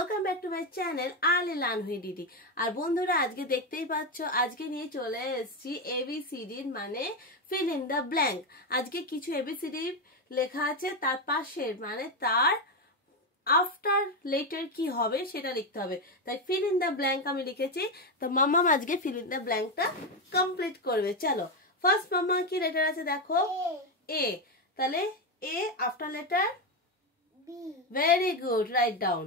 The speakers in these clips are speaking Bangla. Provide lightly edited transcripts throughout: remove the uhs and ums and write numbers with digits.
Welcome back to my channel early learn with DD. আর বন্ধুরা আজকে দেখতেই পাচ্ছ, আজকে নিয়ে চলে এসেছি এবিসিডির মানে ফিল ইন দ্য ব্ল্যাঙ্ক। আজকে কিছু এবিসিডি লেখা আছে, তার পাশের মানে তার আফটার লেটার কি হবে সেটা লিখতে হবে। তাই ফিল ইন দ্য ব্ল্যাঙ্ক আমি লিখেছি। তো মাম্মাম আজকে ফিল ইন দ্য ব্ল্যাঙ্কটা কমপ্লিট করবে। চলো, ফার্স্ট মাম্মা কি লেটার আছে দেখো, এ। তাহলে A after letter B. Very good, write down.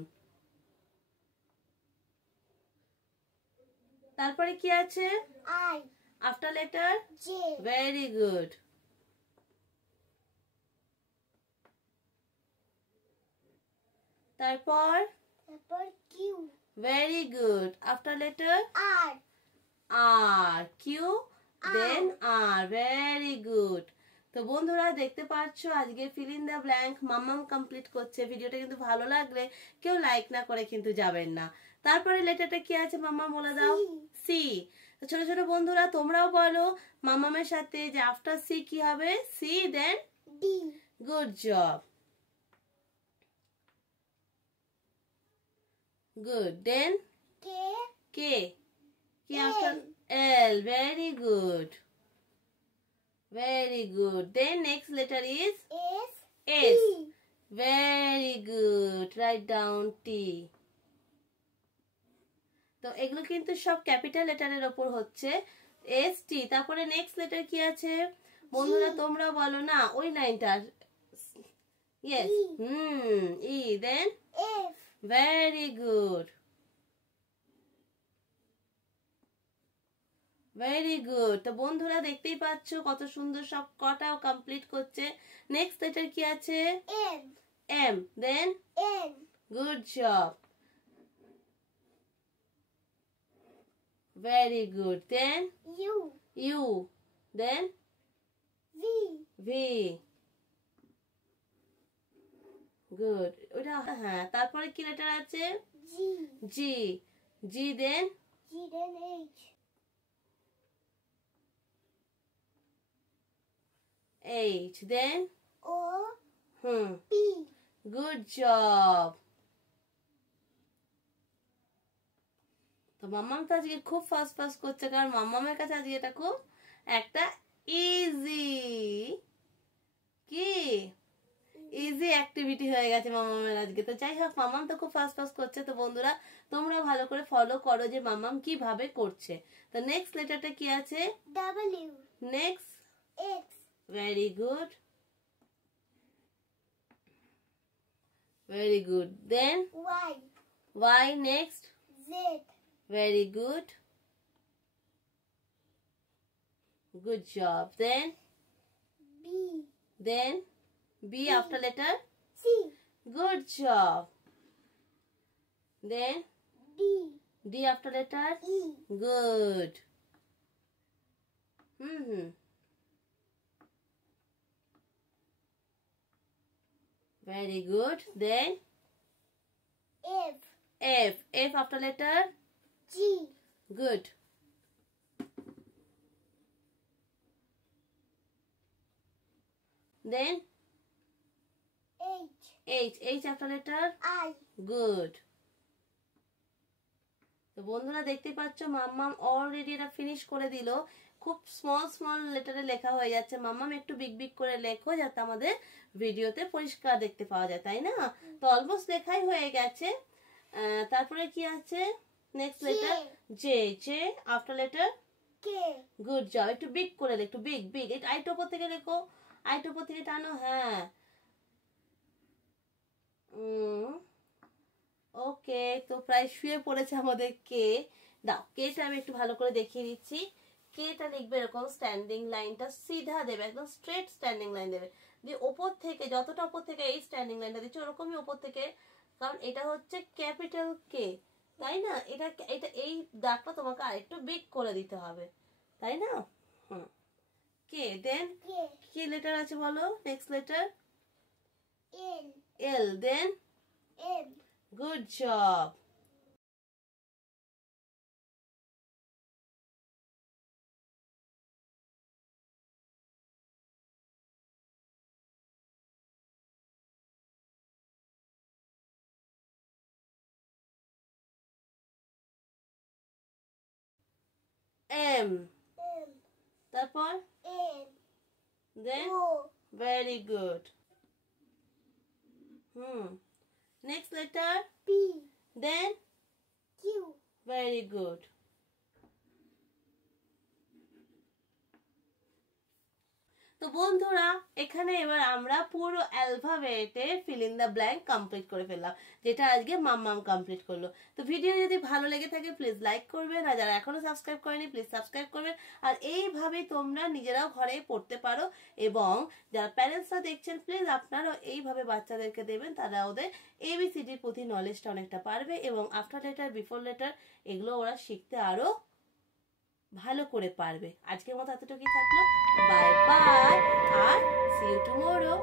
তারপরে কি আছে, I. After letter J. Very good. তারপর Q. Very good. After letter R. আর Q then R. Very good. তো বন্ধুরা দেখতে পাচ্ছ আজকে ফিল ইন দ্য ব্ল্যাঙ্ক মাম্মাম কমপ্লিট করছে। ভিডিওটা কিন্তু ভালো লাগলে কেউ লাইক না করে কিন্তু যাবেন না। তারপরে লেটারটা কি আছে মাম্মা বলে দাও, সি। তো ছোট ছোট বন্ধুরা তোমরাও বলো মাম্মামের সাথে যে আফটার সি কি হবে, C then D. Good job. Good. Then K. K after L. Very good. Very good. Then next letter is S. S. Very good. Write down T. তো এগুলো কিন্তু সব ক্যাপিটাল লেটারের ওপর হচ্ছে, এস টি। তারপরে নেক্সট লেটার কি আছে বন্ধুরা তোমরা বলো না ওই লাইনটা। Yes, E. Then F. Very good. Very good. তো বন্ধুরা দেখতেই পাচ্ছ কত সুন্দর সব কটাও কমপ্লিট করছে। নেক্সট লেটার কি আছে, M. M. Then N. Good job. Very good. Then U. U. Then V. V. Good. ওটা হ্যাঁ। তারপরে কি লেটার আছে, G. G. G then G. Then H. H. Then O. P. Good job. তো মাম্মাম তো আজকে খুব ফাস্ট ফাস্ট করছে, কারণ মাম্মামের কাছে আজকে এটা খুব একটা ইজি কি ইজি অ্যাক্টিভিটি হয়ে গেছে মাম্মামের আজকে। তো যাই হোক, মাম্মাম তো খুব ফাস্ট ফাস্ট করছে। তো বন্ধুরা তোমরা ভালো করে ফলো করো যে মাম্মাম কিভাবে করছে। তো নেক্সট লেটারটা কি আছে, W. Next x. Very good. Very good. Then Y. Y next. Z. Very good. Good job. Then B. Then B after letter C. Good job. Then D. D after letter E. Good. Very good. Then F. F. F after letter G. Good. Then H. H. H after letter I. Good. তো বন্ধুরা দেখতে পাচ্ছ মাম্মাম অলরেডি এটা ফিনিশ করে দিল। খুব স্মল স্মল লেটারে লেখা হয়ে যাচ্ছে। মাম্মাম একটু বিগ বিগ করে লেখো যাতে আমাদের ভিডিওতে পরিষ্কার দেখতে পাওয়া যায়, তাই না? তো অলমোস্ট লেখাই হয়ে গেছে। তারপরে কি আছে, next letter J. J after letter K. Good job. একটু বিগ করে লেখো, একটু বিগ বিগ। এটা আইট উপর থেকে লেখো, আইট উপর থেকে টানো। হ্যাঁ, ওকে। তো প্রায় শুয়ে পড়েছে আমাদের কে। দাও কেটা আমি একটু ভালো করে দেখিয়ে দিচ্ছি। কেটা লিখবে এরকম, স্ট্যান্ডিং লাইনটা সিধা দেবে, একদম স্ট্রেট স্ট্যান্ডিং লাইন দেবে। যে ওপর থেকে যতটা ওপর থেকে এই স্ট্যান্ডিং লাইনটা দিচ্ছে ওরকমই ওপর থেকে, কারণ এটা হচ্ছে ক্যাপিটাল কে, তাই না? এটা এটা এই দাগটা তোমাকে আরেকটু বিগ করে দিতে হবে, তাই না? কে। দেন কি লেটার আছে বলো, নেক্সট লেটার এল। এল। দেন এম। Good job. M. তারপর then very good. Next letter P. then Q. very good. তো বন্ধুরা এখানে এবার আমরা পুরো অ্যালফাবেটে fill in the blank complete করে ফেললাম, যেটা আজকে মাম্মাম কমপ্লিট করলো। তো ভিডিও যদি ভালো লেগে থাকে প্লিজ লাইক করবেন, আর যারা এখনো সাবস্ক্রাইব করেনি প্লিজ সাবস্ক্রাইব করবেন। আর এইভাবে তোমরা নিজেরাও ঘরে পড়তে পারো, এবং যারা প্যারেন্টসরা দেখছেন প্লিজ আপনারাও এইভাবে বাচ্চাদেরকে দেবেন, তারা ওদের এবিসিডির প্রতি নলেজটা অনেকটা পারবে, এবং আফটার লেটার বিফোর লেটার এগুলো ওরা শিখতে আরো ভালো করে পারবে। আজকের মতো এতটুকুই থাকলো, বাই বাই, আর সি ইউ টুমরো।